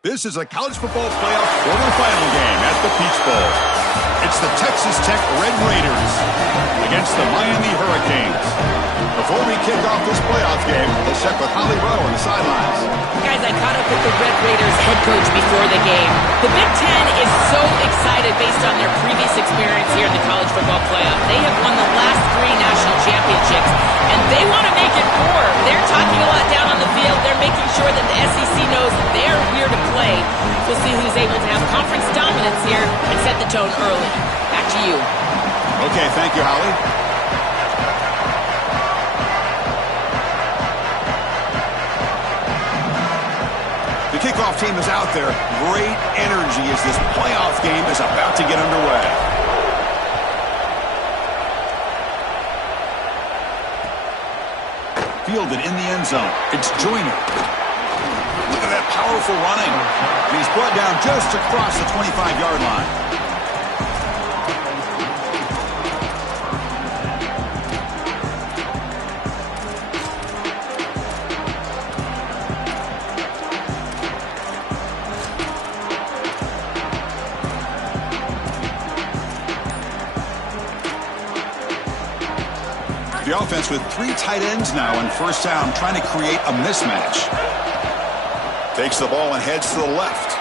This is a college football playoff quarterfinal game at the Peach Bowl. It's the Texas Tech Red Raiders against the Miami Hurricanes. Before we kick off this playoff game, let's check with Holly Rowe on the sidelines. Guys, I caught up with the Red Raiders head coach before the game. The Big Ten is so excited based on their previous experience here in the college football playoff. They have won the last 3 national championships, and they want to make it 4. They're talking a lot down on the field. They're making sure that the SEC knows they're here to play. We'll see who's able to have conference dominance here and set the tone early. Back to you. Okay, thank you, Holly. The kickoff team is out there. Great energy as this playoff game is about to get underway. Fielded in the end zone. It's Joyner. Look at that powerful running. And he's brought down just across the 25-yard line. The offense with 3 tight ends now on first down, trying to create a mismatch. Takes the ball and heads to the left.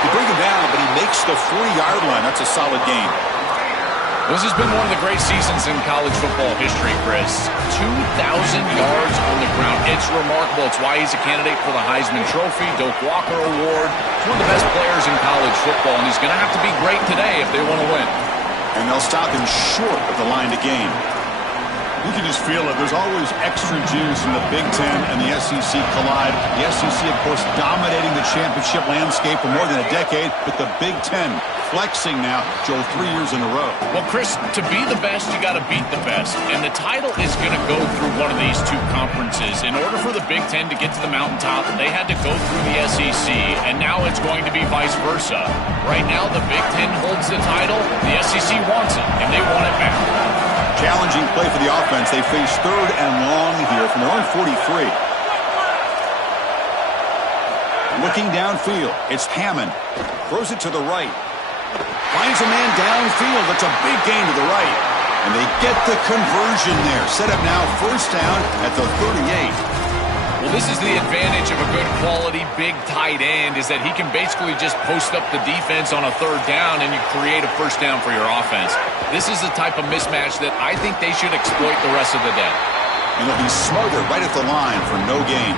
They bring him down, but he makes the 40-yard line. That's a solid gain. This has been one of the great seasons in college football history, Chris. 2,000 yards on the ground. It's remarkable. It's why he's a candidate for the Heisman Trophy, Doak Walker Award. He's one of the best players in college football, and he's going to have to be great today if they want to win. And they'll stop him short of the line to gain. You can just feel it. There's always extra juice when the Big Ten and the SEC collide. The SEC, of course, dominating the championship landscape for more than a decade, but the Big Ten flexing now, Joe, 3 years in a row. Well, Chris, to be the best, you got to beat the best. And the title is going to go through one of these 2 conferences. In order for the Big Ten to get to the mountaintop, they had to go through the SEC, and now it's going to be vice versa. Right now, the Big Ten holds the title. The SEC wants it, and they want it back. Challenging play for the offense. They face 3rd and long here from their own 43. Looking downfield, it's Hammond. Throws it to the right. Finds a man downfield. That's a big gain to the right. And they get the conversion there. Set up now first down at the 38. Well, this is the advantage of a good quality big tight end, is that he can basically just post up the defense on a 3rd down and you create a first down for your offense. This is the type of mismatch that I think they should exploit the rest of the day. And they'll be smothered right at the line for no gain.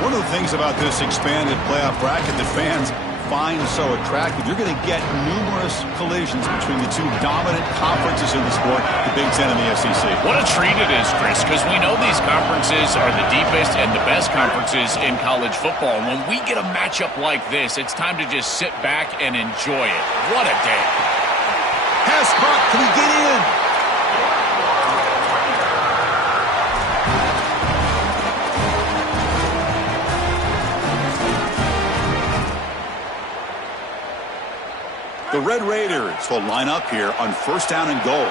One of the things about this expanded playoff bracket that fans find so attractive, you're going to get numerous collisions between the 2 dominant conferences in the sport, the Big Ten and the SEC. What a treat it is, Chris, because we know these conferences are the deepest and the best conferences in college football. And when we get a matchup like this, it's time to just sit back and enjoy it. What a day. Pass caught. Can he get in? The Red Raiders will line up here on first down and goal.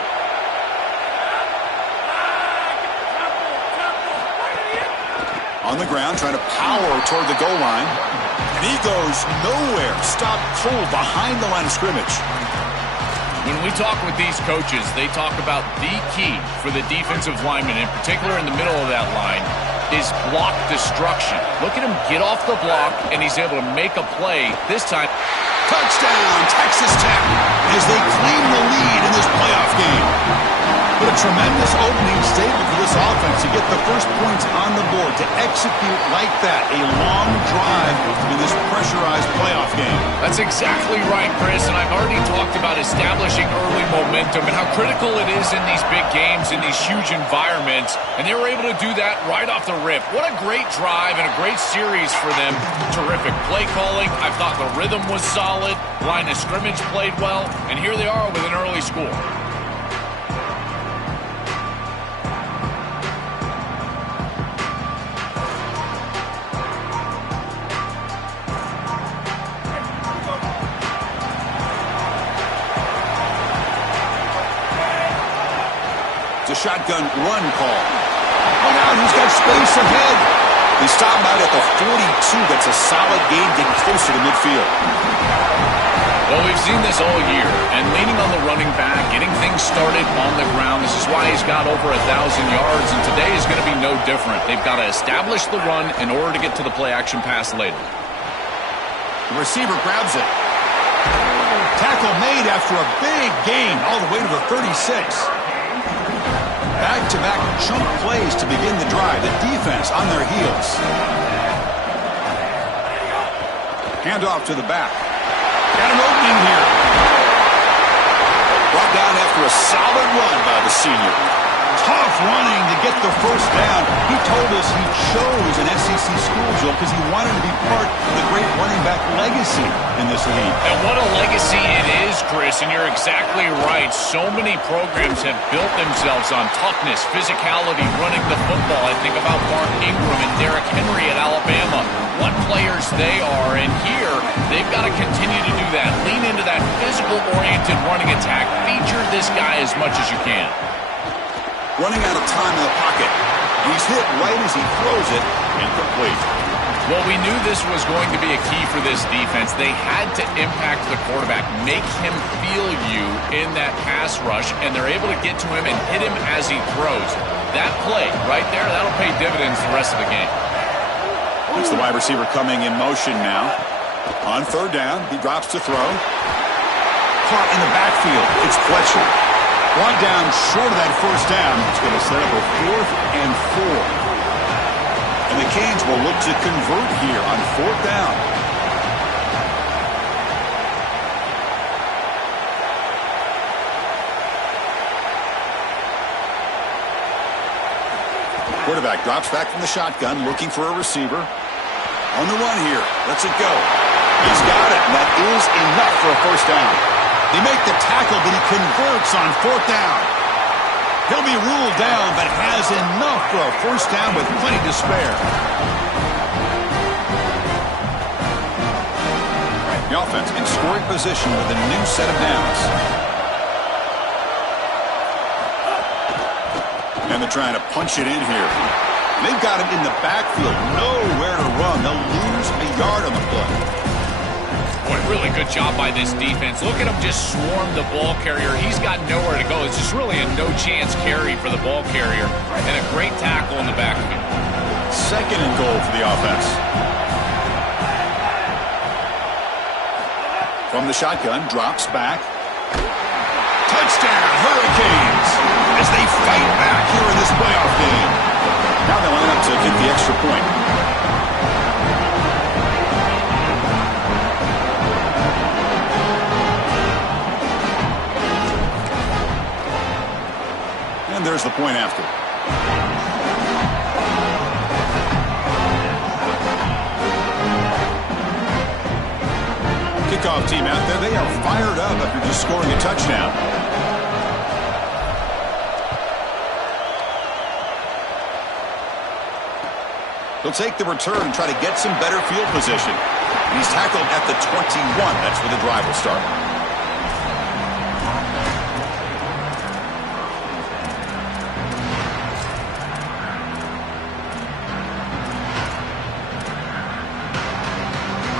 On the ground, trying to power toward the goal line. And he goes nowhere. Stopped cold behind the line of scrimmage. When we talk with these coaches, they talk about the key for the defensive lineman, in particular in the middle of that line, is block destruction. Look at him get off the block, and he's able to make a play. This time, touchdown, Texas Tech, as they claim the lead in this playoff game. What a tremendous opening statement for this offense to get the first points on the board, to execute like that, a long drive in this pressurized playoff game. That's exactly right, Chris, and I've already talked about establishing early momentum and how critical it is in these big games, in these huge environments, and they were able to do that right off the rip. What a great drive and a great series for them. Terrific play calling. I thought the rhythm was solid. Line of scrimmage played well, and here they are with an early score. It's a shotgun run call. Oh, now he's got space ahead. He stopped out at the 42. That's a solid gain, getting closer to midfield. Well, we've seen this all year, and leaning on the running back, getting things started on the ground. This is why he's got over 1,000 yards, and today is going to be no different. They've got to establish the run in order to get to the play-action pass later. The receiver grabs it. Tackle made after a big gain, all the way to the 36. Back-to-back chunk plays to begin the drive. The defense on their heels. Handoff to the back. Got an opening here. Brought down after a solid run by the senior. Tough running to get the first down. He told us he chose an SEC school, Joe, because he wanted to be part of the great running back legacy in this league. And what a legacy it is, Chris, and you're exactly right. So many programs have built themselves on toughness, physicality, running the football. I think about Mark Ingram and Derrick Henry at Alabama. What players they are, and here they've got to continue to do that. Lean into that physical-oriented running attack. Feature this guy as much as you can. Running out of time in the pocket. He's hit right as he throws it. Incomplete. Well, we knew this was going to be a key for this defense. They had to impact the quarterback, make him feel you in that pass rush, and they're able to get to him and hit him as he throws. That play right there, that'll pay dividends the rest of the game. It's the wide receiver coming in motion now. On third down, he drops to throw. Caught in the backfield. It's Fletcher. Brought down short of that first down. It's going to set up a 4th and 4. And the Canes will look to convert here on 4th down. Quarterback drops back from the shotgun, looking for a receiver. On the run here. Lets it go. He's got it, and that is enough for a first down. They make the tackle, but he converts on 4th down. He'll be ruled down, but has enough for a first down with plenty to spare. The offense in scoring position with a new set of downs. And they're trying to punch it in here. They've got him in the backfield. Nowhere to run. They'll lose a yard on the play. Boy, really good job by this defense. Look at him just swarm the ball carrier. He's got nowhere to go. It's just really a no-chance carry for the ball carrier. And a great tackle in the backfield. 2nd and goal for the offense. From the shotgun, drops back. Touchdown, Hurricanes, as they fight back here in this playoff game. Now they line up to get the extra point. And there's the point after. Kickoff team out there. They are fired up after just scoring a touchdown. He'll take the return and try to get some better field position. And he's tackled at the 21. That's where the drive will start.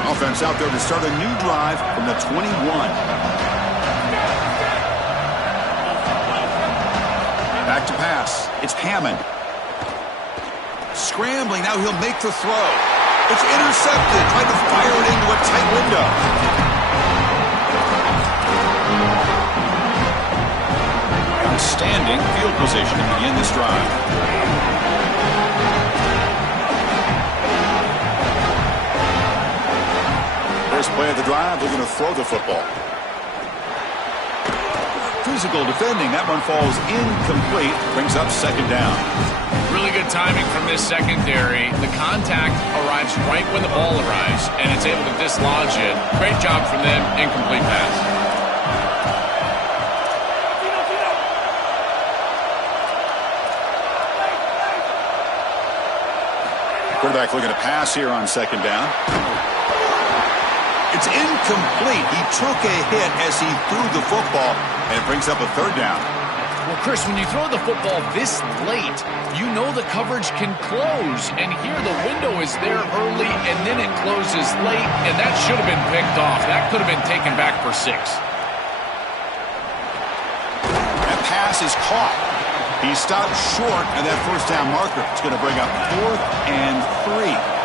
Offense out there to start a new drive from the 21. Back to pass. It's Hammond. Scrambling. Now he'll make the throw. It's intercepted. Trying to fire it into a tight window. Outstanding field position to begin this drive. First play of the drive, they're going to throw the football. Physical defending. That one falls incomplete. Brings up 2nd down. Really good timing from this secondary. The contact arrives right when the ball arrives, and it's able to dislodge it. Great job from them. Incomplete pass. Quarterback looking to pass here on 2nd down. It's incomplete. He took a hit as he threw the football, and it brings up a 3rd down. Well, Chris, when you throw the football this late, you know the coverage can close. And here the window is there early, and then it closes late, and that should have been picked off. That could have been taken back for 6. That pass is caught. He stopped short of that first down marker. It's going to bring up 4th and 3.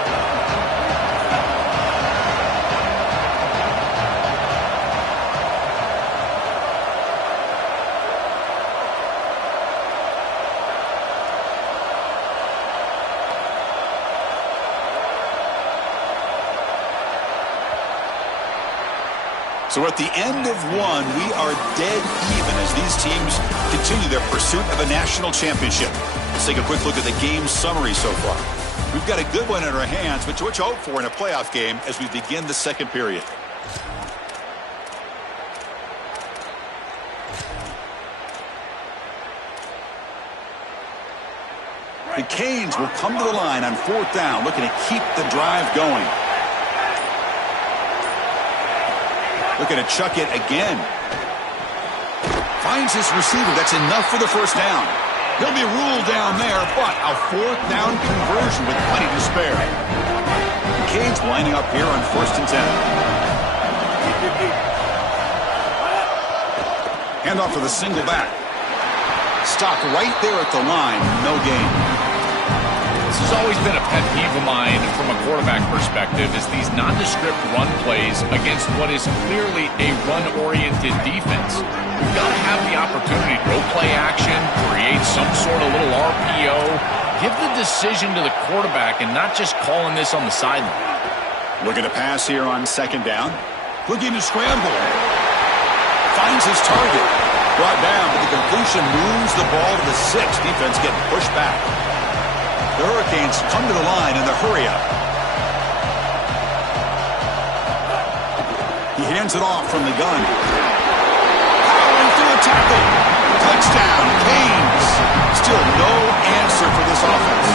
So at the end of one, we are dead even as these teams continue their pursuit of a national championship. Let's take a quick look at the game summary so far. We've got a good one in our hands, but what you hope for in a playoff game as we begin the second period. The Canes will come to the line on 4th down, looking to keep the drive going. Looking to chuck it again. Finds his receiver. That's enough for the first down. He'll be ruled down there, but a 4th down conversion with plenty to spare. The Canes lining up here on 1st and 10. Handoff for the single back. Stopped right there at the line. No gain. This has always been a pet peeve of mine from a quarterback perspective is these nondescript run plays against what is clearly a run-oriented defense. You've got to have the opportunity to go play action, create some sort of little RPO, give the decision to the quarterback and not just calling this on the sideline. Looking to pass here on 2nd down. Looking to scramble. Finds his target. Brought down, but the completion moves the ball to the 6. Defense getting pushed back. The Hurricanes come to the line in the hurry-up. He hands it off from the gun. Powering through a tackle. Touchdown, Canes. Still no answer for this offense.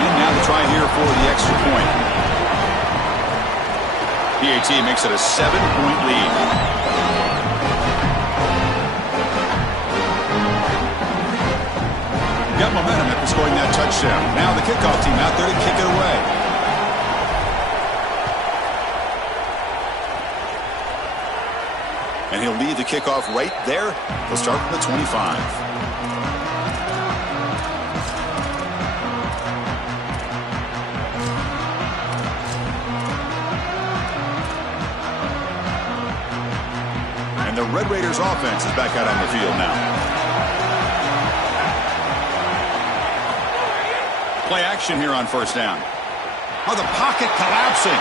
And now the try here for the extra point. PAT makes it a 7-point lead. Got momentum after scoring that touchdown. Now the kickoff team out there to kick it away. And he'll lead the kickoff right there. He'll start from the 25. And the Red Raiders offense is back out on the field now. Play action here on 1st down. Oh, the pocket collapsing.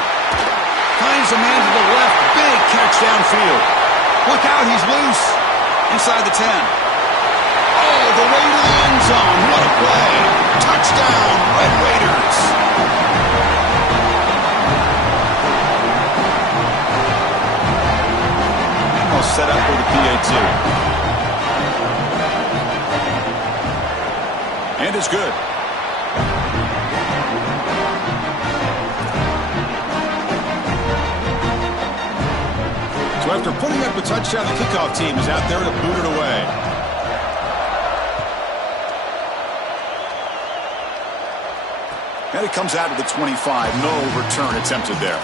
Finds a man to the left. Big catch downfield. Look out, he's loose. Inside the 10. Oh, the way to the end zone. What a play. Touchdown, Red Raiders. And we'll set up for the PAT. And it's good. So after putting up a touchdown, the kickoff team is out there to boot it away. And it comes out to the 25. No return attempted there.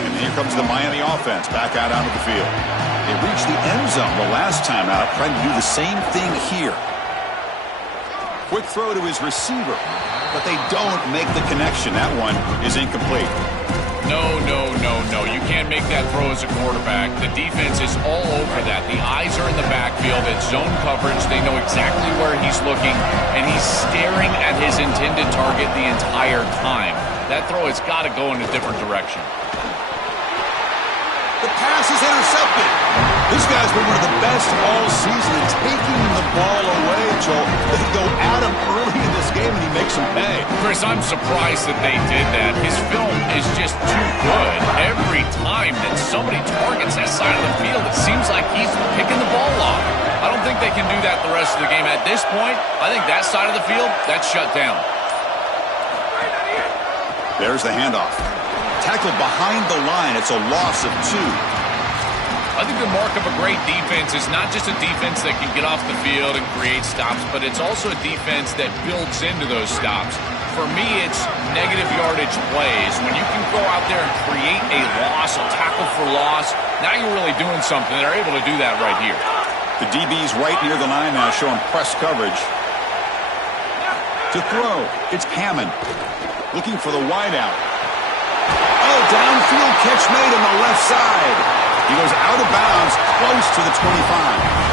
And here comes the Miami offense back out onto the field. They reached the end zone the last time out, trying to do the same thing here. Quick throw to his receiver, but they don't make the connection. That one is incomplete. No. You can't make that throw as a quarterback. The defense is all over that. The eyes are in the backfield. It's zone coverage. They know exactly where he's looking, and he's staring at his intended target the entire time. That throw has got to go in a different direction. The pass is intercepted. This guy's been one of the best all season at taking the ball away, Joel. They go at him early in this game, and he makes him pay. Chris, I'm surprised that they did that. His film is just too good. Every time that somebody targets that side of the field, it seems like he's picking the ball off. I don't think they can do that the rest of the game. At this point, I think that side of the field, that's shut down. There's the handoff. Tackled behind the line. It's a loss of 2. I think the mark of a great defense is not just a defense that can get off the field and create stops, but it's also a defense that builds into those stops. For me, it's negative yardage plays. When you can go out there and create a loss, a tackle for loss, now you're really doing something. They're able to do that right here. The DB's right near the line now, showing press coverage. To throw, it's Hammond. Looking for the wideout. Oh, downfield catch made on the left side. He goes out of bounds, close to the 25.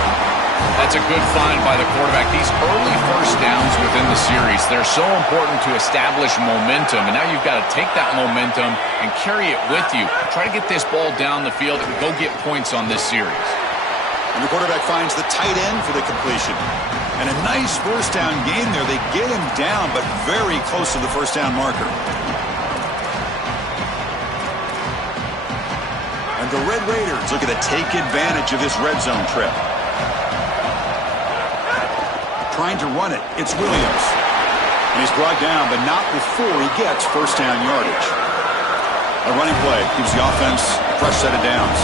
That's a good find by the quarterback. These early first downs within the series, they're so important to establish momentum. And now you've got to take that momentum and carry it with you. Try to get this ball down the field and go get points on this series. And the quarterback finds the tight end for the completion. And a nice first down gain there. They get him down, but very close to the first down marker. And the Red Raiders looking to take advantage of this red zone trip. Trying to run it, it's Williams. And he's brought down, but not before he gets first down yardage. A running play gives the offense a fresh set of downs.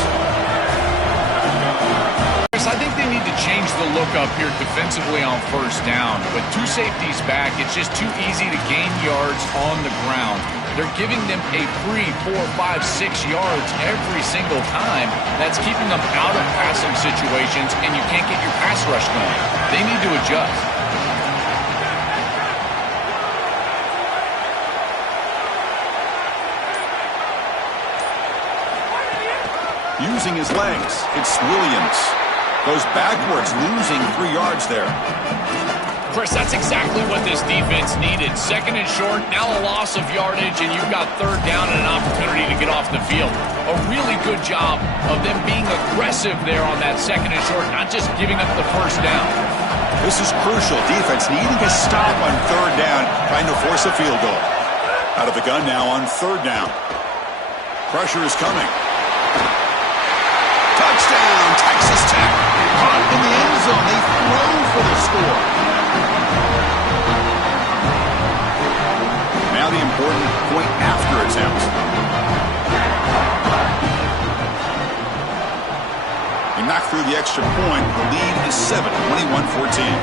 I think they need to change the look up here defensively on first down. With two safeties back, it's just too easy to gain yards on the ground. They're giving them a free 4, 5, 6 yards every single time. That's keeping them out of passing situations, and you can't get your pass rush going. They need to adjust. Using his legs, it's Williams. Goes backwards, losing 3 yards there. Chris, that's exactly what this defense needed. Second and short, now a loss of yardage, and you've got third down and an opportunity to get off the field. A really good job of them being aggressive there on that second and short, not just giving up the first down. This is crucial. Defense needing a stop on third down, trying to force a field goal. Out of the gun now on third down. Pressure is coming. Touchdown, Texas Tech. Caught in the end zone. They throw for the score. Now the important point after attempt. They knock through the extra point. The lead is 7, 21-14.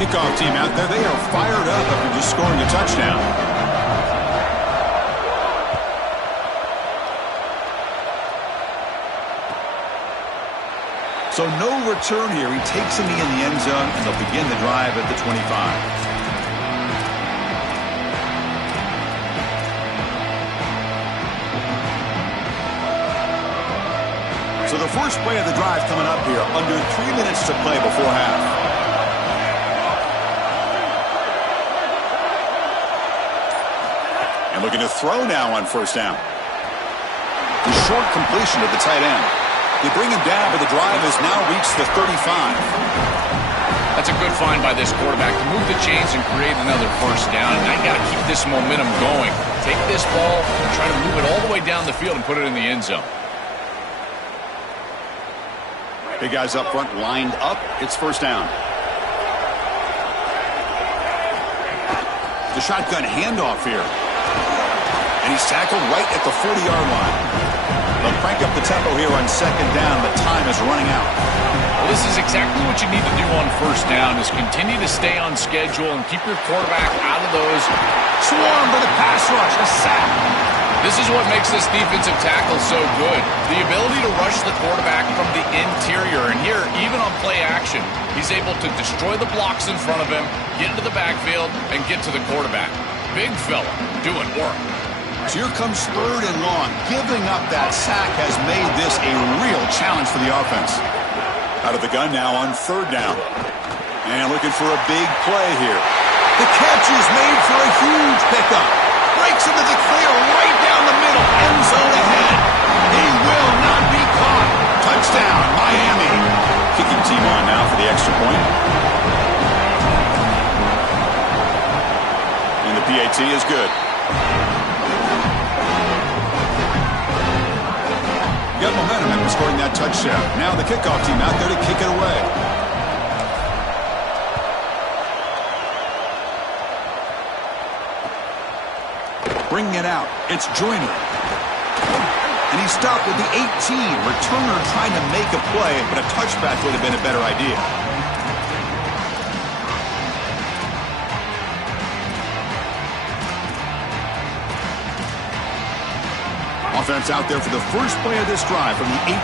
Kickoff team out there. They are fired up after just scoring a touchdown. So no return here. He takes a knee in the end zone, and they'll begin the drive at the 25. So the first play of the drive coming up here, under 3 minutes to play before half. And looking to throw now on first down. The short completion of the tight end. They bring him down, but the drive has now reached the 35. That's a good find by this quarterback to move the chains and create another first down. And I got to keep this momentum going. Take this ball and try to move it all the way down the field and put it in the end zone. Big guys up front lined up. It's first down. The shotgun handoff here. And he's tackled right at the 40-yard line. They'll crank up the tempo here on second down, but time is running out. Well, this is exactly what you need to do on first down, is continue to stay on schedule and keep your quarterback out of those. Swarm for the pass rush, a sack. This is what makes this defensive tackle so good. The ability to rush the quarterback from the interior. And here, even on play action, he's able to destroy the blocks in front of him, get into the backfield, and get to the quarterback. Big fella doing work. So here comes third and long. Giving up that sack has made this a real challenge for the offense. Out of the gun now on third down. And looking for a big play here. The catch is made for a huge pickup. Breaks into the clear right down the middle. End zone ahead. He will not be caught. Touchdown, Miami. Kicking team on now for the extra point. And the PAT is good. Got momentum after scoring that touchdown. Now the kickoff team out there to kick it away. Bringing it out. It's Joyner. And he stopped at the 18. Returner trying to make a play, but a touchback would have been a better idea. Offense out there for the first play of this drive from the 18.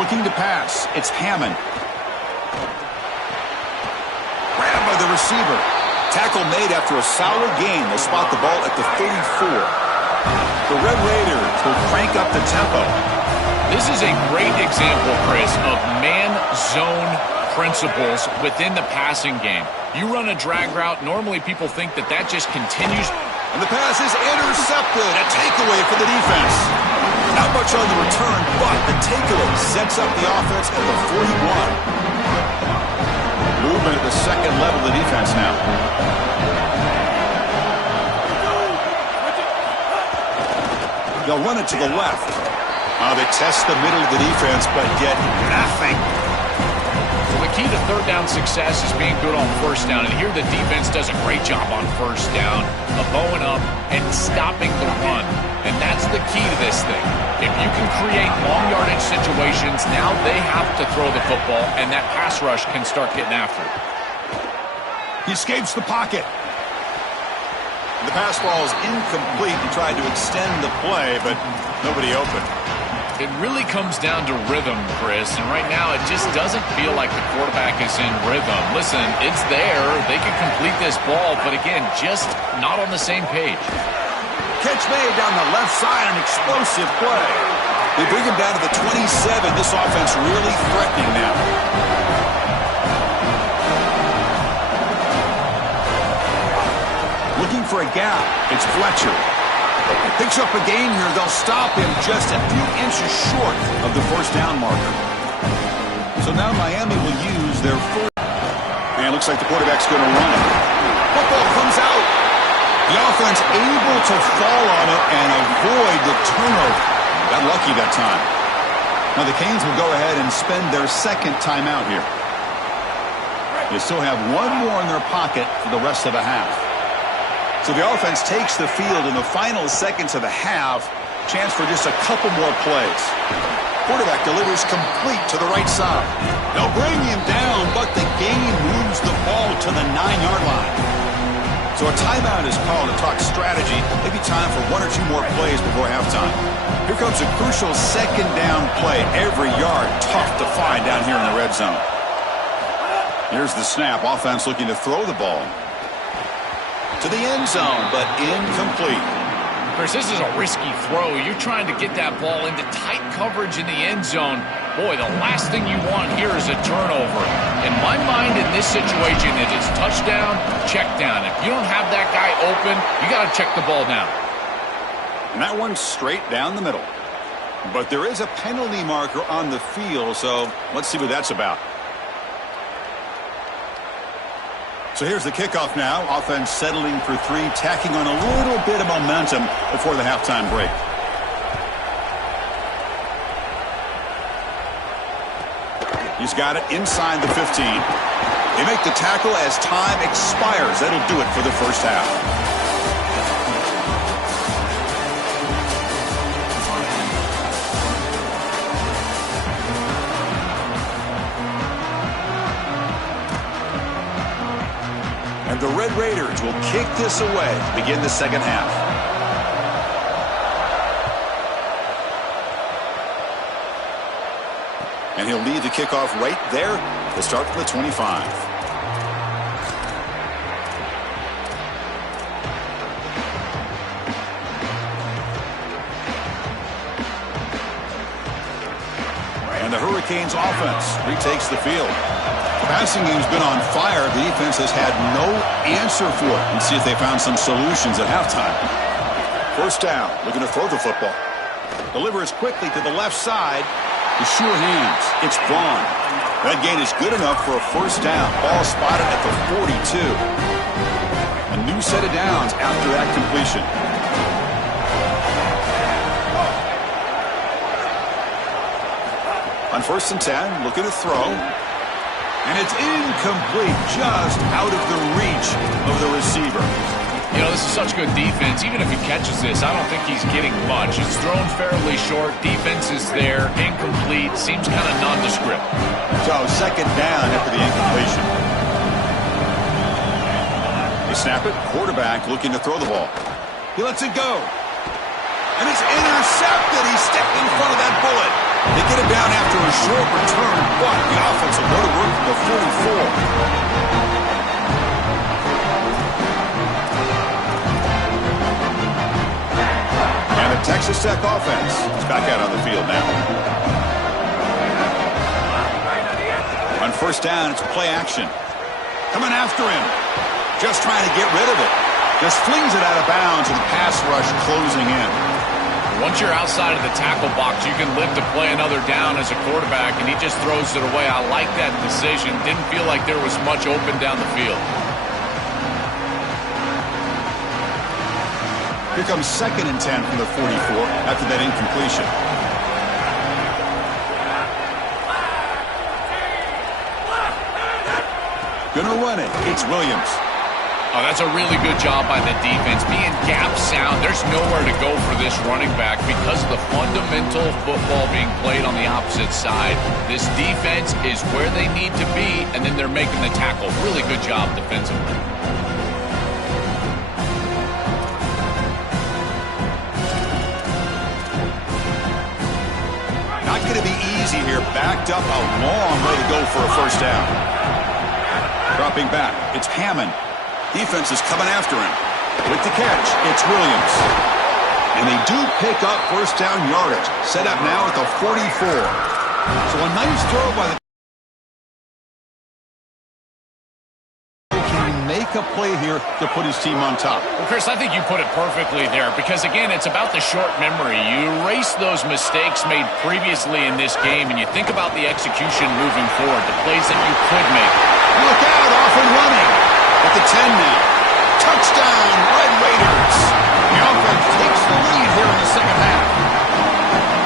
Looking to pass. It's Hammond. Grabbed by the receiver. Tackle made after a solid gain. They'll spot the ball at the 34. The Red Raiders will crank up the tempo. This is a great example, Chris, of man-zone principles within the passing game. You run a drag route, normally people think that that just continues. And the pass is intercepted. A takeaway for the defense. Not much on the return, but the takeaway sets up the offense at the 41. Movement at the second level of the defense now. They'll run it to the left. They test the middle of the defense, but get nothing. The key to third down success is being good on first down, and here the defense does a great job on first down of bowing up and stopping the run, and that's the key to this thing. If you can create long yardage situations, now they have to throw the football, and that pass rush can start getting after it. He escapes the pocket. The pass ball is incomplete. He tried to extend the play, but nobody open. It really comes down to rhythm, Chris, and right now it just doesn't feel like the quarterback is in rhythm. Listen, it's there. They can complete this ball, but again, just not on the same page. Catch made down the left side, an explosive play. They bring him down to the 27. This offense really threatening now. Looking for a gap. It's Fletcher. Picks up a gain here. They'll stop him just a few inches short of the first down marker. So now Miami will use their first. And it looks like the quarterback's going to run it. Football comes out. The offense able to fall on it and avoid the turnover. Got lucky that time. Now the Canes will go ahead and spend their second timeout here. They still have one more in their pocket for the rest of the half. So the offense takes the field in the final seconds of the half. Chance for just a couple more plays. Quarterback delivers complete to the right side. They'll bring him down, but the game moves the ball to the 9-yard line. So a timeout is called to talk strategy. Maybe time for one or two more plays before halftime. Here comes a crucial second down play. Every yard tough to find down here in the red zone. Here's the snap. Offense looking to throw the ball to the end zone, but incomplete. Chris, this is a risky throw. You're trying to get that ball into tight coverage in the end zone. Boy, the last thing you want here is a turnover. In my mind, in this situation, it is touchdown, check down. If you don't have that guy open, you got to check the ball down. And that one's straight down the middle. But there is a penalty marker on the field, so let's see what that's about. So here's the kickoff now. Offense settling for three, tacking on a little bit of momentum before the halftime break. He's got it inside the 15. They make the tackle as time expires. That'll do it for the first half. And the Red Raiders will kick this away to begin the second half. And he'll lead the kickoff right there to start from the 25. And the Hurricanes offense retakes the field. The passing game's been on fire. The defense has had no answer for it. Let's see if they found some solutions at halftime. First down, looking to throw the football. Delivers quickly to the left side. With sure hands, it's Vaughn. That gain is good enough for a first down. Ball spotted at the 42. A new set of downs after that completion. On 1st and 10, looking to throw. And it's incomplete, just out of the reach of the receiver. You know, this is such good defense. Even if he catches this, I don't think he's getting much. It's thrown fairly short. Defense is there. Incomplete. Seems kind of nondescript. So, second down after the incompletion. They snap it. Quarterback looking to throw the ball. He lets it go. And it's intercepted. He stepped in front of that bullet. They get it down after a short return, but the offense will go to work from the 44. And the Texas Tech offense is back out on the field now. On first down, it's play action. Coming after him. Just trying to get rid of it. Just flings it out of bounds and the pass rush closing in. Once you're outside of the tackle box, you can live to play another down as a quarterback, and he just throws it away. I like that decision. Didn't feel like there was much open down the field. Here comes 2nd and 10 from the 44 after that incompletion. Gonna run it. It's Williams. Oh, that's a really good job by the defense. Being gap sound, there's nowhere to go for this running back because of the fundamental football being played on the opposite side. This defense is where they need to be, and then they're making the tackle. Really good job defensively. Not going to be easy here. Backed up a long way to go for a first down. Dropping back, it's Hammond. Defense is coming after him. With the catch, it's Williams. And they do pick up first down yardage. Set up now at the 44. So a nice throw by the... Can he make a play here to put his team on top? Well, Chris, I think you put it perfectly there because, again, it's about the short memory. You erase those mistakes made previously in this game, and you think about the execution moving forward, the plays that you could make. Look out, off and running. At the 10 now. Touchdown, Red Raiders. The offense takes the lead here in the second half.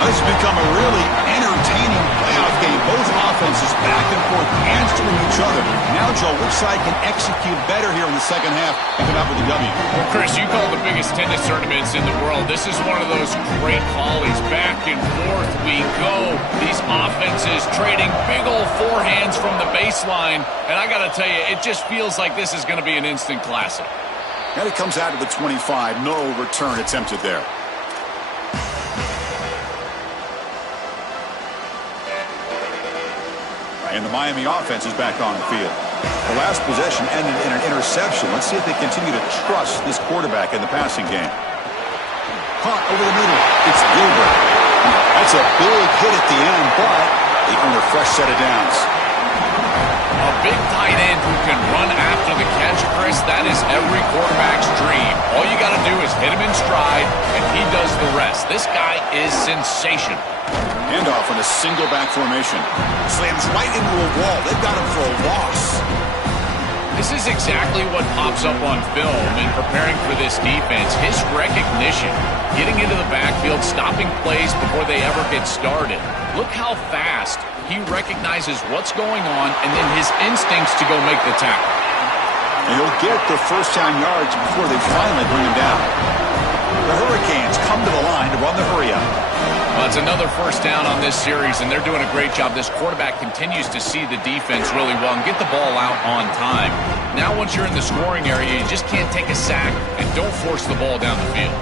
This has become a really entertaining playoff game. Both offenses back and forth, answering each other. Now, Joe, which side can execute better here in the second half and come out with a W? Well, Chris, you call the biggest tennis tournaments in the world. This is one of those great volleys. Back and forth we go. These offenses trading big old forehands from the baseline. And I got to tell you, it just feels like this is going to be an instant classic. And it comes out of the 25. No return attempted there. And the Miami offense is back on the field. The last possession ended in an interception. Let's see if they continue to trust this quarterback in the passing game. Caught over the middle. It's Gilbert. That's a big hit at the end, but they earn a fresh set of downs. A big tight end who can run after the catch, Chris, that is every quarterback's dream. All you got to do is hit him in stride, and he does the rest. This guy is sensational. Handoff in a single back formation. Slams right into a wall. They've got him for a loss. This is exactly what pops up on film in preparing for this defense. His recognition, getting into the backfield, stopping plays before they ever get started. Look how fast he recognizes what's going on and then his instincts to go make the tackle. And he'll get the first down yards before they finally bring him down. The Hurricanes come to the line to run the hurry-up. Well, it's another first down on this series, and they're doing a great job. This quarterback continues to see the defense really well and get the ball out on time. Now, once you're in the scoring area, you just can't take a sack and don't force the ball down the field.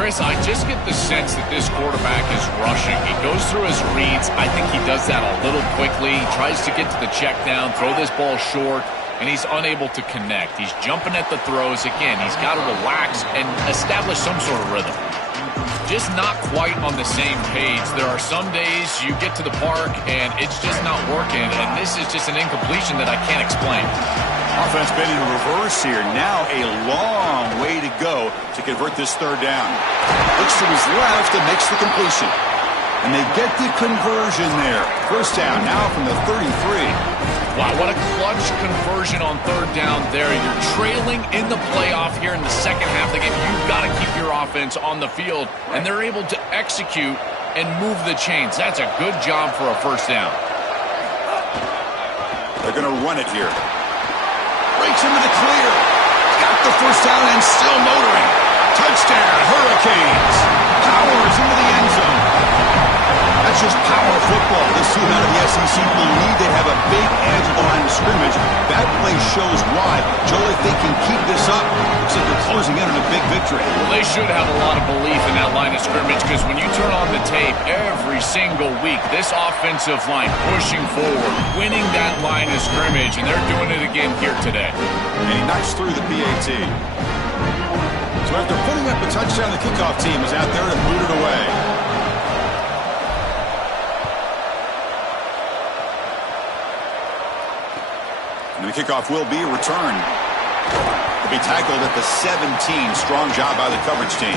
Chris, I just get the sense that this quarterback is rushing. He goes through his reads. I think he does that a little quickly. He tries to get to the check down, throw this ball short, and he's unable to connect. He's jumping at the throws. Again, he's got to relax and establish some sort of rhythm. Just not quite on the same page. There are some days you get to the park and it's just not working, and this is just an incompletion that I can't explain. Offense been in reverse here. Now a long way to go to convert this third down. Looks to his left and makes the completion. And they get the conversion there. First down now from the 33. Wow, what a clutch conversion on third down there. You're trailing in the playoff here in the second half of the game. You've got to keep your offense on the field, and they're able to execute and move the chains. That's a good job for a first down. They're going to run it here. Breaks into the clear. Got the first down and still motoring. Touchdown, Hurricanes. Powers into the end zone. That's just power football. This team out of the SEC believe they have a big edge at the line of scrimmage. That play shows why. Joel, if they can keep this up, looks like they're closing in on a big victory. Well, they should have a lot of belief in that line of scrimmage because when you turn on the tape every single week, this offensive line pushing forward, winning that line of scrimmage, and they're doing it again here today. And he knocks through the PAT. So after putting up a touchdown, the kickoff team is out there to boot it away. And the kickoff will be returned. To be tackled at the 17. Strong job by the coverage team.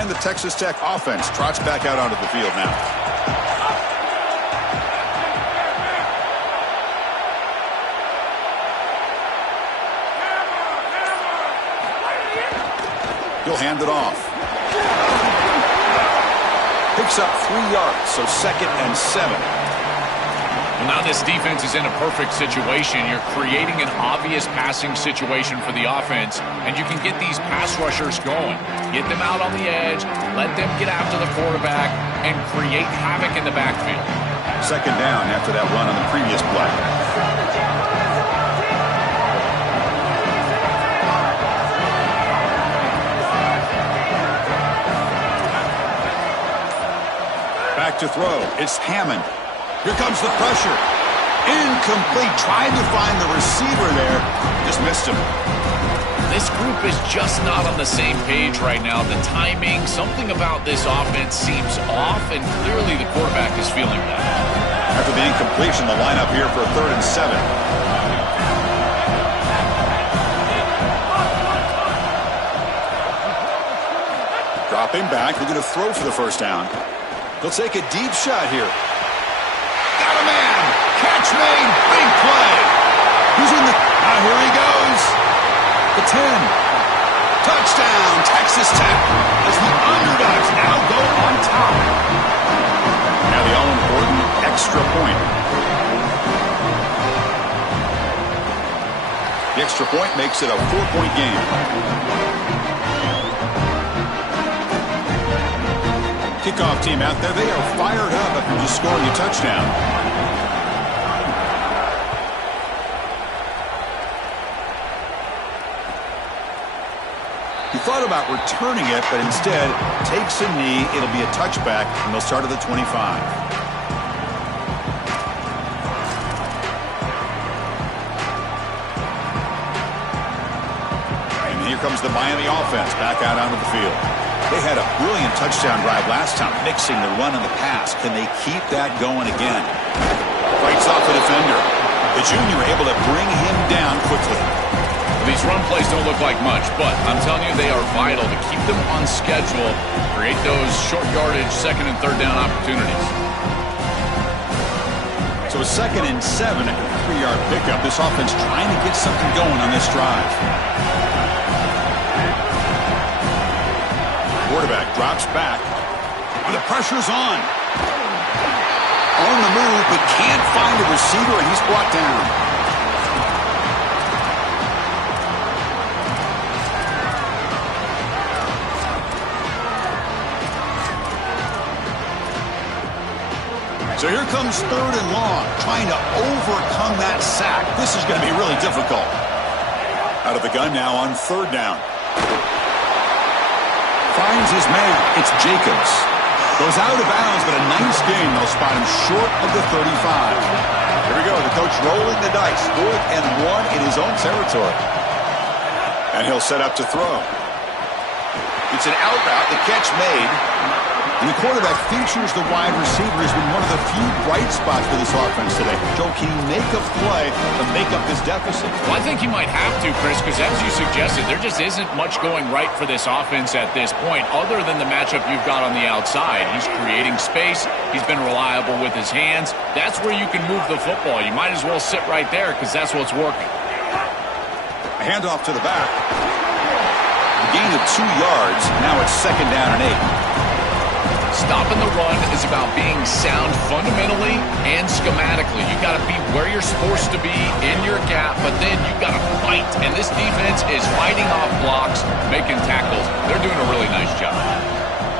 And the Texas Tech offense trots back out onto the field now. He'll hand it off. Picks up 3 yards, so 2nd and 7. Well, now this defense is in a perfect situation. You're creating an obvious passing situation for the offense, and you can get these pass rushers going. Get them out on the edge, let them get after the quarterback, and create havoc in the backfield. 2nd down after that run on the previous play. Back to throw. It's Hammond. Here comes the pressure. Incomplete. Trying to find the receiver there. Just missed him. This group is just not on the same page right now. The timing, something about this offense seems off, and clearly the quarterback is feeling that. After the incompletion, the lineup here for 3rd and 7. Dropping back. They're going to throw for the first down. They'll take a deep shot here. Got a man. Catch made. Big play. Who's in the... here he goes. The 10. Touchdown, Texas Tech. As the underdogs now go on top. Now the all-important extra point. The extra point makes it a 4-point game. Kickoff team out there, they are fired up after just scoring a touchdown. He thought about returning it, but instead takes a knee. It'll be a touchback, and they'll start at the 25. And here comes the Miami offense back out onto the field. They had a brilliant touchdown drive last time, mixing the run and the pass. Can they keep that going again? Fights off the defender. The junior able to bring him down quickly. These run plays don't look like much, but I'm telling you they are vital to keep them on schedule, create those short yardage 2nd and 3rd down opportunities. So a 2nd and 7 at a 3-yard pickup. This offense trying to get something going on this drive. Quarterback drops back. The pressure's on. On the move, but can't find a receiver, and he's brought down. So here comes 3rd and long, trying to overcome that sack. This is going to be really difficult. Out of the gun now on 3rd down. Finds his man. It's Jacobs. Goes out of bounds, but a nice game. They'll spot him short of the 35. Here we go. The coach rolling the dice. 4th and 1 in his own territory. And he'll set up to throw. It's an out route. The catch made. And the quarterback features the wide receiver has been one of the few bright spots for this offense today. Joe, can he make a play to make up this deficit? Well, I think he might have to, Chris, because as you suggested, there just isn't much going right for this offense at this point, other than the matchup you've got on the outside. He's creating space. He's been reliable with his hands. That's where you can move the football. You might as well sit right there because that's what's working. A handoff to the back. A gain of 2 yards. Now it's 2nd down and 8. Stopping the run is about being sound fundamentally and schematically. You got to be where you're supposed to be in your gap, but then you got to fight. And this defense is fighting off blocks, making tackles. They're doing a really nice job.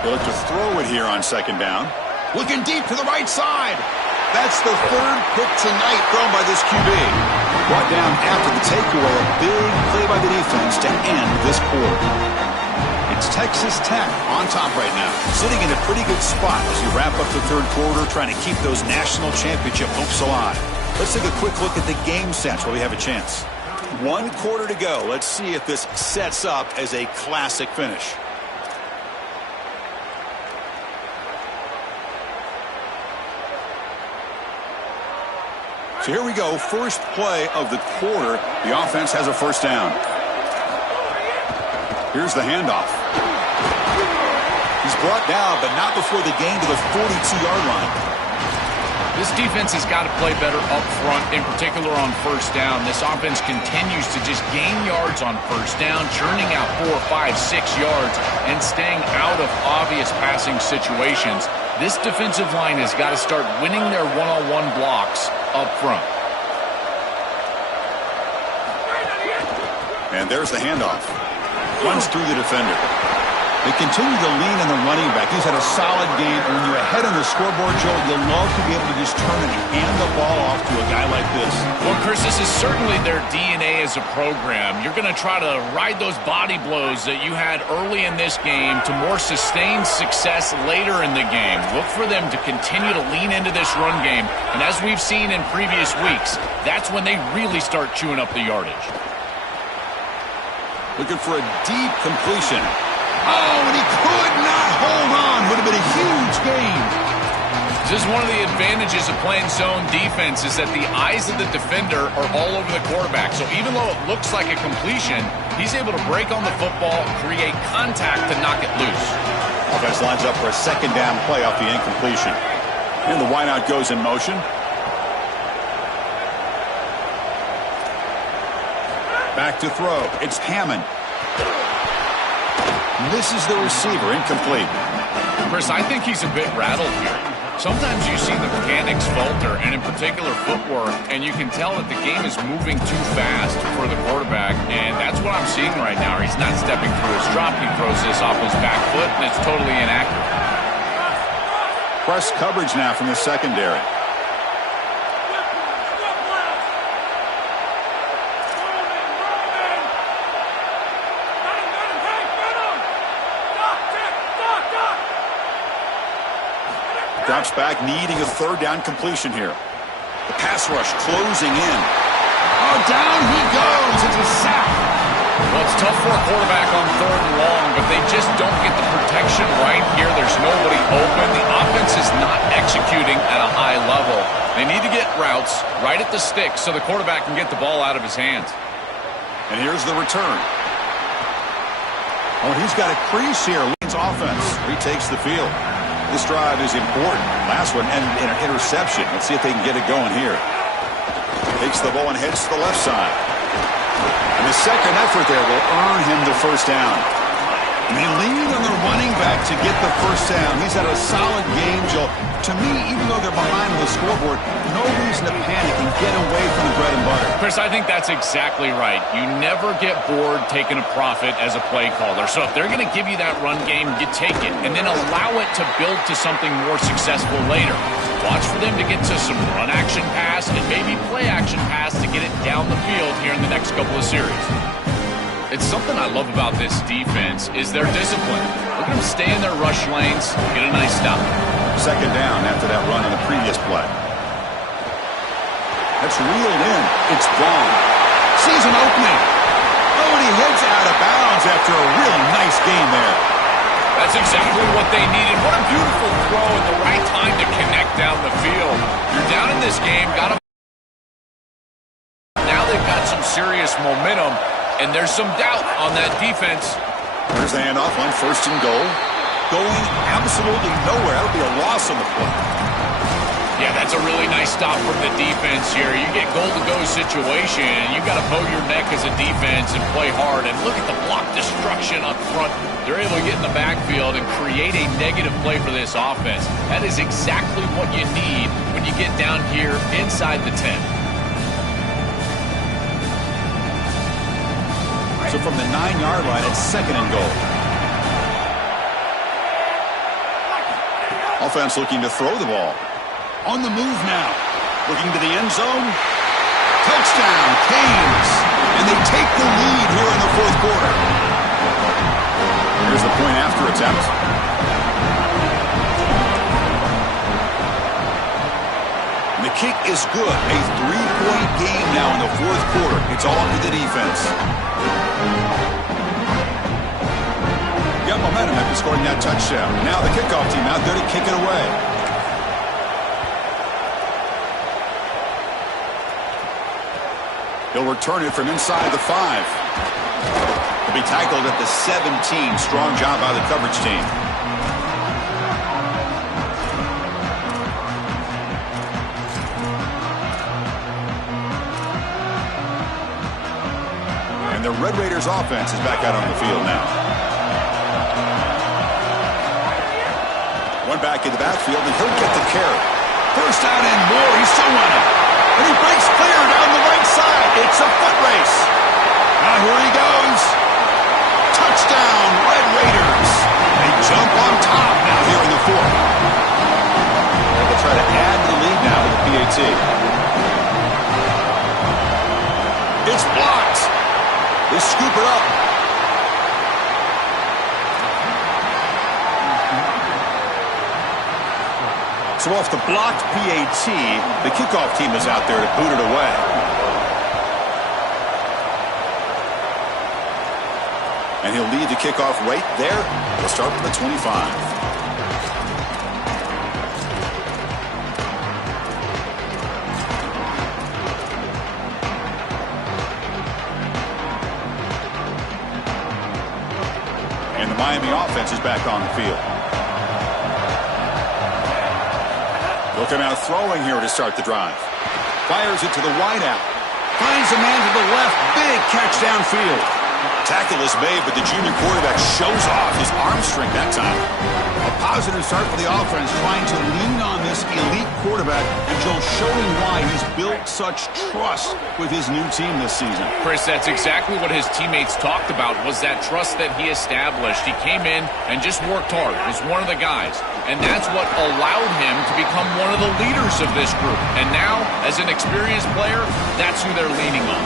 They look to throw it here on 2nd down. Looking deep to the right side. That's the 3rd pick tonight thrown by this QB. Brought down after the takeaway. A big play by the defense to end this quarter. It's Texas Tech on top right now, sitting in a pretty good spot as you wrap up the 3rd quarter, trying to keep those national championship hopes alive. Let's take a quick look at the game sets while we have a chance. 1 quarter to go. Let's see if this sets up as a classic finish. So here we go, first play of the quarter. The offense has a 1st down. Here's the handoff. He's brought down, but not before the gain to the 42-yard line. This defense has got to play better up front, in particular on 1st down. This offense continues to just gain yards on 1st down, churning out 4, 5, 6 yards, and staying out of obvious passing situations. This defensive line has got to start winning their one-on-one blocks up front. And there's the handoff. Runs through the defender. They continue to lean on the running back. He's had a solid game. When you're ahead on the scoreboard, Joe, you'll love to be able to just turn and hand the ball off to a guy like this. Well, Chris, this is certainly their DNA as a program. You're going to try to ride those body blows that you had early in this game to more sustained success later in the game. Look for them to continue to lean into this run game. And as we've seen in previous weeks, that's when they really start chewing up the yardage. Looking for a deep completion. Oh, and he could not hold on. Would have been a huge gain. This is one of the advantages of playing zone defense is that the eyes of the defender are all over the quarterback. So even though it looks like a completion, he's able to break on the football, create contact to knock it loose. Offense lines up for a 2nd down play off the incompletion. And the wideout goes in motion. Back to throw. It's Hammond. Misses the receiver. Incomplete. Chris, I think he's a bit rattled here. Sometimes you see the mechanics falter, and in particular footwork, and you can tell that the game is moving too fast for the quarterback, and that's what I'm seeing right now. He's not stepping through his drop. He throws this off his back foot, and it's totally inaccurate. Press coverage now from the secondary. Drops back, needing a 3rd down completion here. The pass rush closing in. Oh, down he goes. It's a sack. Well, it's tough for a quarterback on 3rd and long, but they just don't get the protection right here. There's nobody open. The offense is not executing at a high level. They need to get routes right at the stick so the quarterback can get the ball out of his hands. And here's the return. Oh, he's got a crease here. Leads offense. Retakes the field. This drive is important. Last one ended in an interception. Let's see if they can get it going here. Takes the ball and heads to the left side. And the second effort there will earn him the 1st down. And they lean on the running back to get the 1st down. He's had a solid game, Joe. To me, even though they're behind on the scoreboard, no reason to panic and get away from the bread and butter. Chris, I think that's exactly right. You never get bored taking a profit as a play caller. So if they're going to give you that run game, you take it and then allow it to build to something more successful later. Watch for them to get to some run action pass and maybe play action pass to get it down the field here in the next couple of series. It's something I love about this defense is their discipline. Look at them stay in their rush lanes, get a nice stop. 2nd down after that run on the previous play. That's reeled in. It's Vaughn. Sees an opening. Oh, and he heads out of bounds after a really nice game there. That's exactly what they needed. What a beautiful throw at the right time to connect down the field. You're down in this game. Now they've got some serious momentum, and there's some doubt on that defense. There's the handoff on 1st and goal. Going absolutely nowhere. That'll be a loss on the play. Yeah, that's a really nice stop from the defense here. You get goal-to-go situation, you got to bow your neck as a defense and play hard. And look at the block destruction up front. They're able to get in the backfield and create a negative play for this offense. That is exactly what you need when you get down here inside the 10. So from the 9-yard line, it's 2nd and goal. Offense looking to throw the ball. On the move now. Looking to the end zone. Touchdown, Canes. And they take the lead here in the 4th quarter. Here's the point after attempt. The kick is good. A 3-point game now in the 4th quarter. It's all up to the defense. Got momentum after scoring that touchdown. Now the kickoff team out there to kick it away. He'll return it from inside the 5. He'll be tackled at the 17. Strong job by the coverage team. And the Red Raiders offense is back out on the field now. One back in the backfield, and he'll get the carry. First down and more. He's still running. And he breaks clear down the right side. It's a foot race. Now here he goes. Touchdown, Red Raiders. They jump on top now here in the 4th. They'll try to add the lead now with the PAT. It's blocked. They scoop it up. So off the blocked PAT, the kickoff team is out there to boot it away. And he'll lead the kickoff right there. He'll start from the 25. And the Miami offense is back on the field. Looking out throwing here to start the drive. Fires it to the wideout. Finds a man to the left. Big catch downfield. Tackle is made, but the junior quarterback shows off his arm strength that time. A positive start for the offense, trying to lean on this elite quarterback, and Joe showing why he's built such trust with his new team this season. Chris, that's exactly what his teammates talked about, was that trust that he established. He came in and just worked hard, was one of the guys. And that's what allowed him to become one of the leaders of this group. And now, as an experienced player, that's who they're leaning on.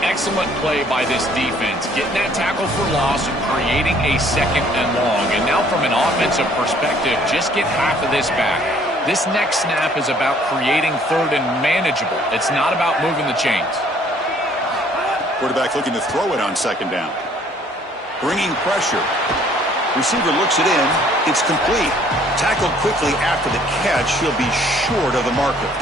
Excellent play by this defense, getting that tackle for loss and creating a 2nd and long. And now from an offensive perspective, just get half of this back. This next snap is about creating 3rd and manageable. It's not about moving the chains. Quarterback looking to throw it on 2nd down. Bringing pressure. Receiver looks it in. It's complete. Tackled quickly after the catch. He'll be short of the marker.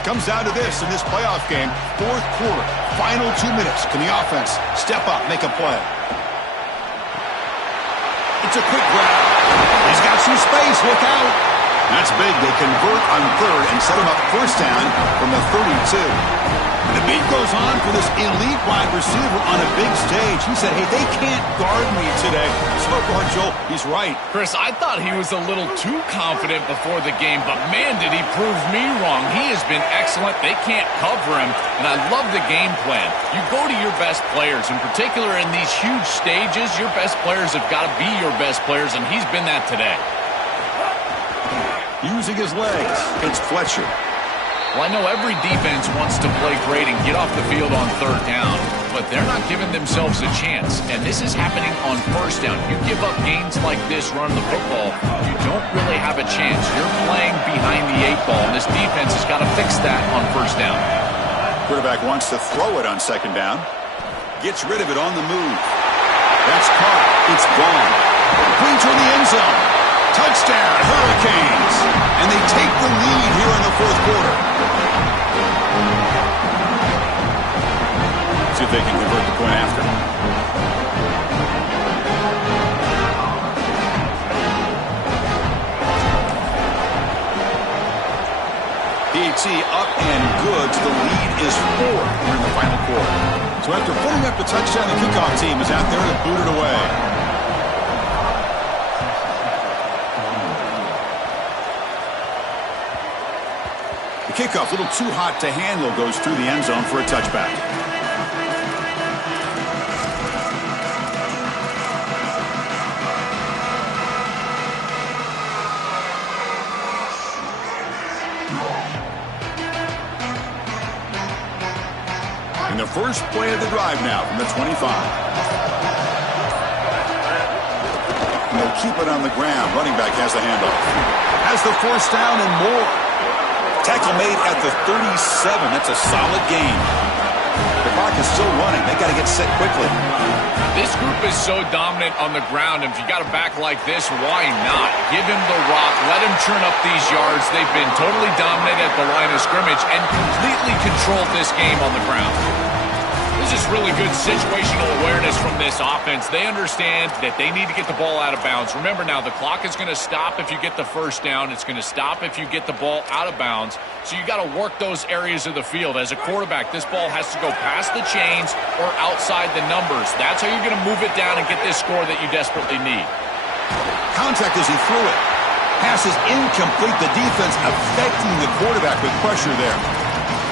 It comes down to this in this playoff game. 4th quarter. Final 2 minutes. Can the offense step up, make a play? It's a quick grab. He's got some space. Look out. That's big. They convert on 3rd and set him up 1st down from the 32. And the beat goes on for this elite wide receiver on a big stage. He said, hey, they can't guard me today. So far, Joel, he's right. Chris, I thought he was a little too confident before the game, but man, did he prove me wrong. He has been excellent. They can't cover him, and I love the game plan. You go to your best players, in particular in these huge stages, your best players have got to be your best players, and he's been that today. Using his legs, it's Fletcher. Well, I know every defense wants to play great and get off the field on 3rd down, but they're not giving themselves a chance, and this is happening on 1st down. You give up gains like this running the football, you don't really have a chance. You're playing behind the 8 ball, and this defense has got to fix that on 1st down. Quarterback wants to throw it on 2nd down. Gets rid of it on the move. That's caught. It's gone. Clean to the end zone. Touchdown, Hurricanes. And they take the lead here in the 4th quarter. See if they can convert the point after. PAT up and good. So the lead is 4 here in the final quarter. So after putting up the touchdown, the kickoff team is out there to boot it away. The kickoff, a little too hot to handle, goes through the end zone for a touchback. In the first play of the drive now from the 25. And they'll keep it on the ground. Running back has the handoff. Has the first down and more. Tackle made at the 37. That's a solid gain. The clock is still running. They got to get set quickly. This group is so dominant on the ground. If you got a back like this, why not? Give him the rock. Let him churn up these yards. They've been totally dominant at the line of scrimmage and completely controlled this game on the ground. This is really good situational awareness from this offense. They understand that they need to get the ball out of bounds. Remember now, the clock is going to stop if you get the first down. It's going to stop if you get the ball out of bounds. So you got to work those areas of the field. As a quarterback, this ball has to go past the chains or outside the numbers. That's how you're going to move it down and get this score that you desperately need. Contact as he threw it. Pass is incomplete. The defense affecting the quarterback with pressure there.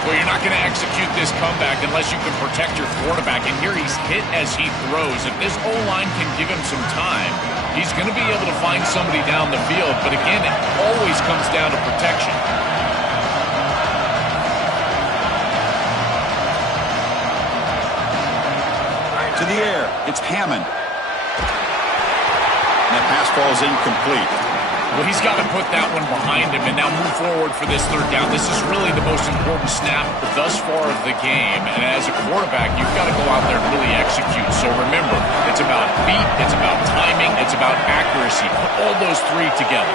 Well, you're not going to execute this comeback unless you can protect your quarterback. And here he's hit as he throws. If this O-line can give him some time, he's going to be able to find somebody down the field. But again, it always comes down to protection. To the air, it's Hammond. And that pass ball is incomplete. Well, he's got to put that one behind him and now move forward for this third down. This is really the most important snap thus far of the game. And as a quarterback, you've got to go out there and really execute. So remember, it's about beat, it's about timing, it's about accuracy. Put all those three together.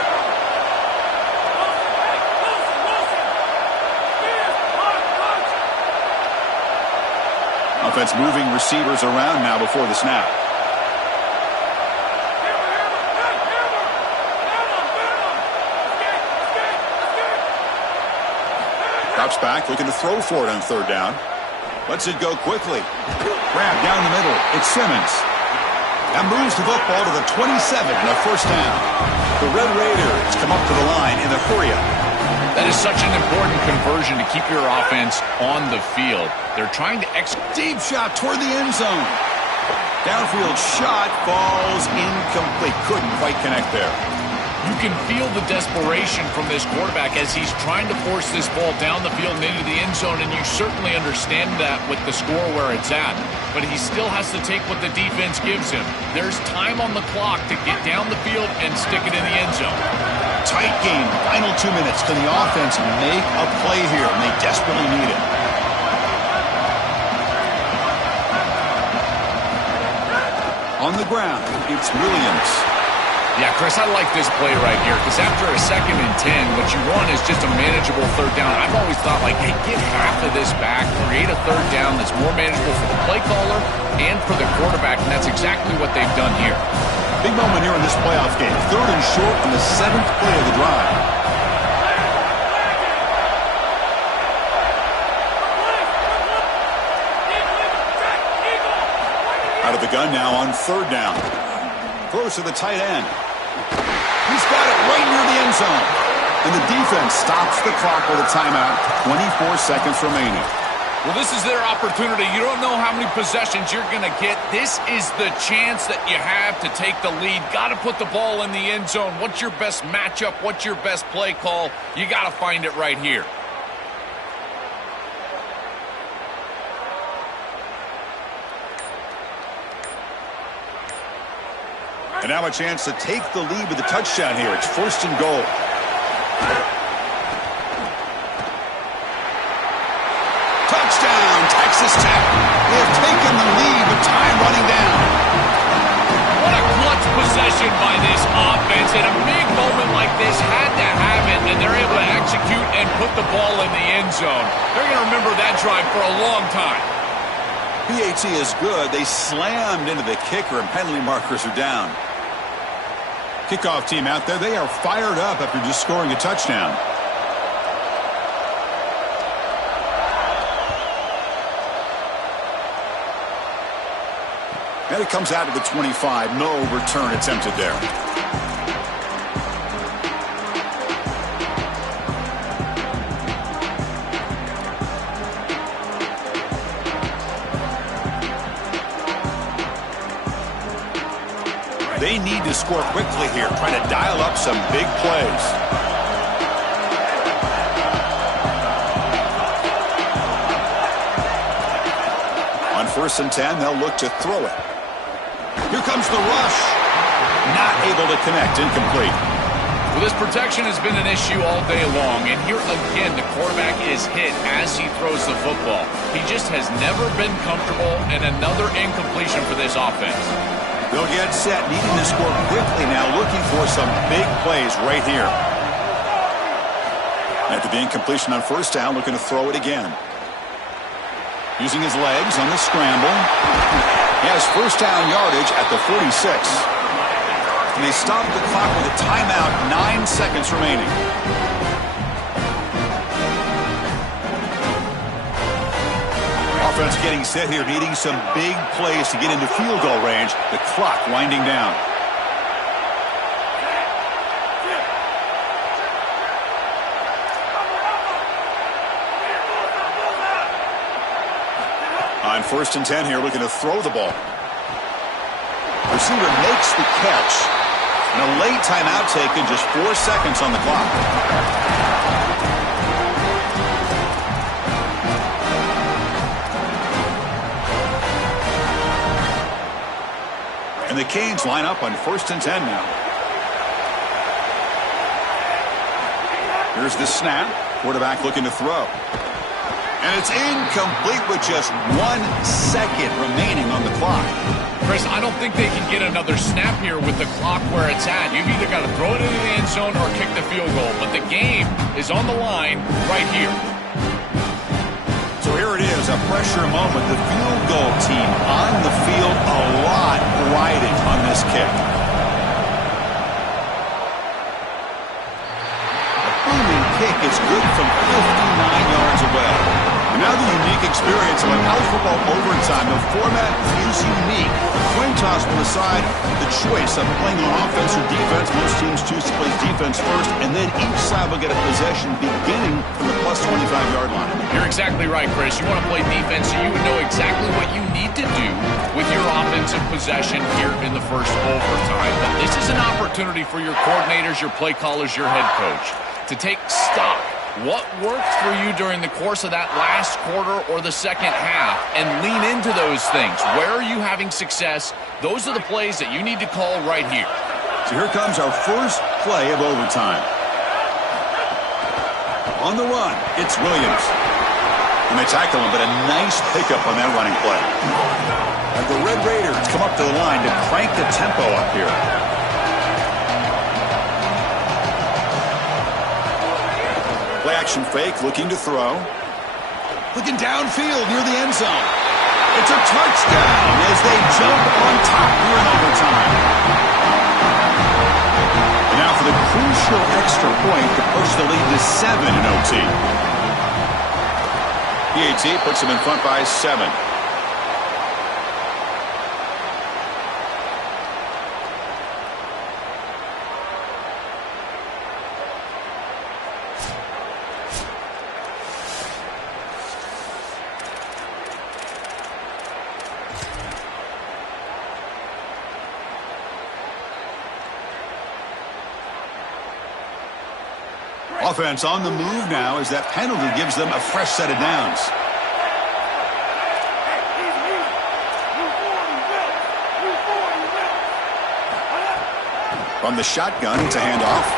Offense moving receivers around now before the snap. Drops back, looking to throw for it on third down. Lets it go quickly. Grab down the middle. It's Simmons. That moves the football to the 27 and a first down. The Red Raiders come up to the line in the hurry-up. That is such an important conversion to keep your offense on the field. They're trying to execute. Deep shot toward the end zone. Downfield shot falls incomplete. Couldn't quite connect there. You can feel the desperation from this quarterback as he's trying to force this ball down the field and into the end zone, and you certainly understand that with the score where it's at. But he still has to take what the defense gives him. There's time on the clock to get down the field and stick it in the end zone. Tight game, final 2 minutes. Can the offense make a play here? And they desperately need it. On the ground, it's Williams. Yeah, Chris, I like this play right here because after a 2nd and 10, what you want is just a manageable third down. I've always thought, like, hey, get half of this back, create a third down that's more manageable for the play caller and for the quarterback, and that's exactly what they've done here. Big moment here in this playoff game. 3rd and short on the 7th play of the drive. Out of the gun now on 3rd down. Throws to the tight end. He's got it right near the end zone. And the defense stops the clock with a timeout. 24 seconds remaining. Well, this is their opportunity. You don't know how many possessions you're going to get. This is the chance that you have to take the lead. Got to put the ball in the end zone. What's your best matchup? What's your best play call? You got to find it right here. And now a chance to take the lead with a touchdown here. It's 1st and goal. Touchdown, Texas Tech. They have taken the lead with time running down. What a clutch possession by this offense. And a big moment like this had to have it, and they're able to execute and put the ball in the end zone. They're going to remember that drive for a long time. PAT is good. They slammed into the kicker, and penalty markers are down. Kickoff team out there, they are fired up after just scoring a touchdown. And it comes out to the 25. No return attempted there. They need to score quickly here, trying to dial up some big plays. On 1st and 10, they'll look to throw it. Here comes the rush. Not able to connect. Incomplete. Well, this protection has been an issue all day long, and here again, the quarterback is hit as he throws the football. He just has never been comfortable, and another incompletion for this offense. They'll get set, needing to score quickly now, looking for some big plays right here. After the incompletion on 1st down, looking to throw it again. Using his legs on the scramble. He has 1st down yardage at the 46. And they stop the clock with a timeout, 9 seconds remaining. Offense getting set here, needing some big plays to get into field goal range. The clock winding down. On 1st and 10 here, looking to throw the ball. Receiver makes the catch. And a late timeout taken, just 4 seconds on the clock. And the Canes line up on 1st and 10 now. Here's the snap. Quarterback looking to throw. And it's incomplete with just 1 second remaining on the clock. Chris, I don't think they can get another snap here with the clock where it's at. You've either got to throw it into the end zone or kick the field goal. But the game is on the line right here. So here it is, a pressure moment. The field goal team on the field, a lot riding on this kick. A booming kick is good from 59 yards away. And now the unique experience of a college football overtime. The format is unique. The coin toss will decide the choice of playing on offense or defense. Most teams choose to play defense first, and then each side will get a possession beginning from the plus 25-yard line. You're exactly right, Chris. You want to play defense so you would know exactly what you need to do with your offensive possession here in the first overtime. But this is an opportunity for your coordinators, your play callers, your head coach to take stock. What worked for you during the course of that last quarter or the second half, and lean into those things. Where are you having success? Those are the plays that you need to call right here. So here comes our first play of overtime. On the run, it's Williams. And they tackle him, but a nice pickup on that running play. And the Red Raiders come up to the line to crank the tempo up here. Play action fake, looking to throw. Looking downfield near the end zone. It's a touchdown as they jump on top here in overtime. And now for the crucial extra point to push the lead to 7 in OT. PAT puts them in front by 7. Offense on the move now as that penalty gives them a fresh set of downs. From the shotgun, it's a handoff.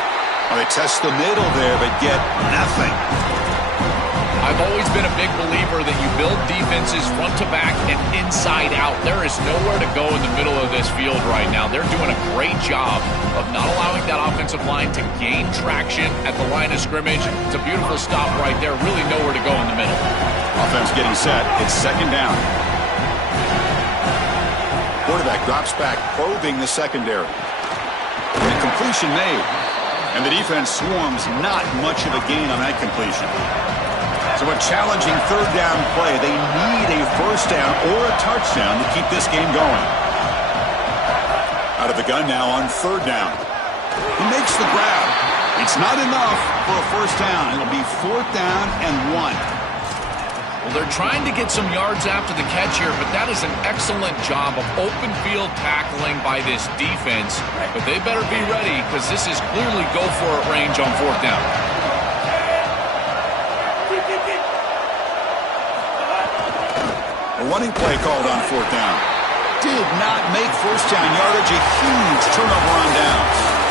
Well, they test the middle there, but get nothing. I've always been a big believer that you build defenses front to back and inside out. There is nowhere to go in the middle of this field right now. They're doing a great job of not allowing that offensive line to gain traction at the line of scrimmage. It's a beautiful stop right there. Really nowhere to go in the middle. Offense getting set. It's 2nd down. Quarterback drops back, probing the secondary. And a completion made. And the defense swarms, not much of a gain on that completion. So a challenging 3rd down play. They need a 1st down or a touchdown to keep this game going. Out of the gun now on third down. He makes the grab. It's not enough for a first down. It'll be fourth down and 1. Well, they're trying to get some yards after the catch here, but that is an excellent job of open field tackling by this defense. But they better be ready because this is clearly go-for-it range on fourth down. A running play called on fourth down. Did not make first down yardage. A huge turnover on downs.